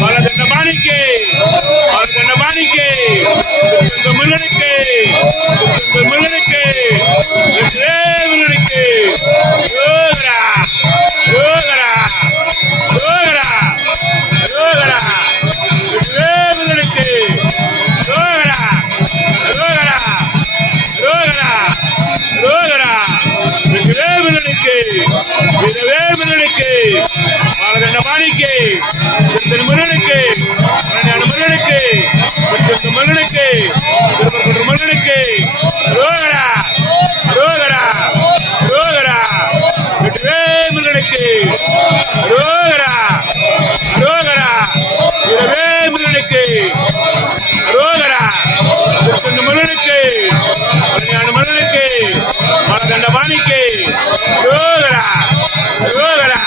பாலதண்டபாணிக்கு பாலதண்டபாணிக்கு முருகனுக்கு முருகனுக்கு முருகனுக்கு யோகரா யோகரா யோகரா யோகரா முருகனுக்கு யோகரா யோகரா யோகரா யோகரா முருகனுக்கு முருகனுக்கு பாலதண்டபாணிக்கு முருகனுக்கு முருகனுக்கு முருகனுக்கு முருகனுக்கு ரோகரா ரோகரா ரோகரா முருகனுக்கு ரோகரா ரோகரா முருகனுக்கு ரோகரா முருகனுக்கு முருகனுக்கு பாலதண்டபாணிக்கு ரோகரா ரோகரா